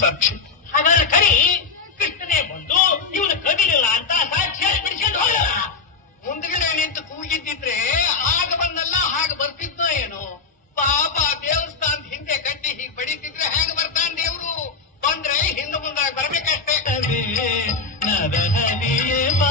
ಸಾಕ್ಷಿ. ಹಾಗಾದ್ರೆ ಕರಿ ಕೃಷ್ಣನೇ ಬಂದು ಇವನು ಕದಿಲಿಲ್ಲ ಅಂತ ಸಾಕ್ಷಿಯಾಗಿ ಬಿಡಿಸ್ಕೊಂಡು ಹೋಗಲ್ಲ. ಮುಂದ್ಗಡೆ ನಿಂತು ಕೂಗಿದ್ದಿದ್ರೆ ಆಗ ಬಂದಲ್ಲ ಹಾಗೆ ಬರ್ತಿದ್ನೋ ಏನೋ. ಪಾಪ ದೇವಸ್ಥಾನದ ಹಿಂದೆ ಕಟ್ಟಿ ಹೀಗೆ ಬಡಿತಿದ್ರೆ ಹೇಗೆ ಬರ್ತಾನೆ ದೇವ್ರು? ಬಂದ್ರೆ ಹಿಂದೆ ಮುಂದಾಗಿ ಬರ್ಬೇಕಷ್ಟೇ. ನರಹರಿಯೇ ಬಾ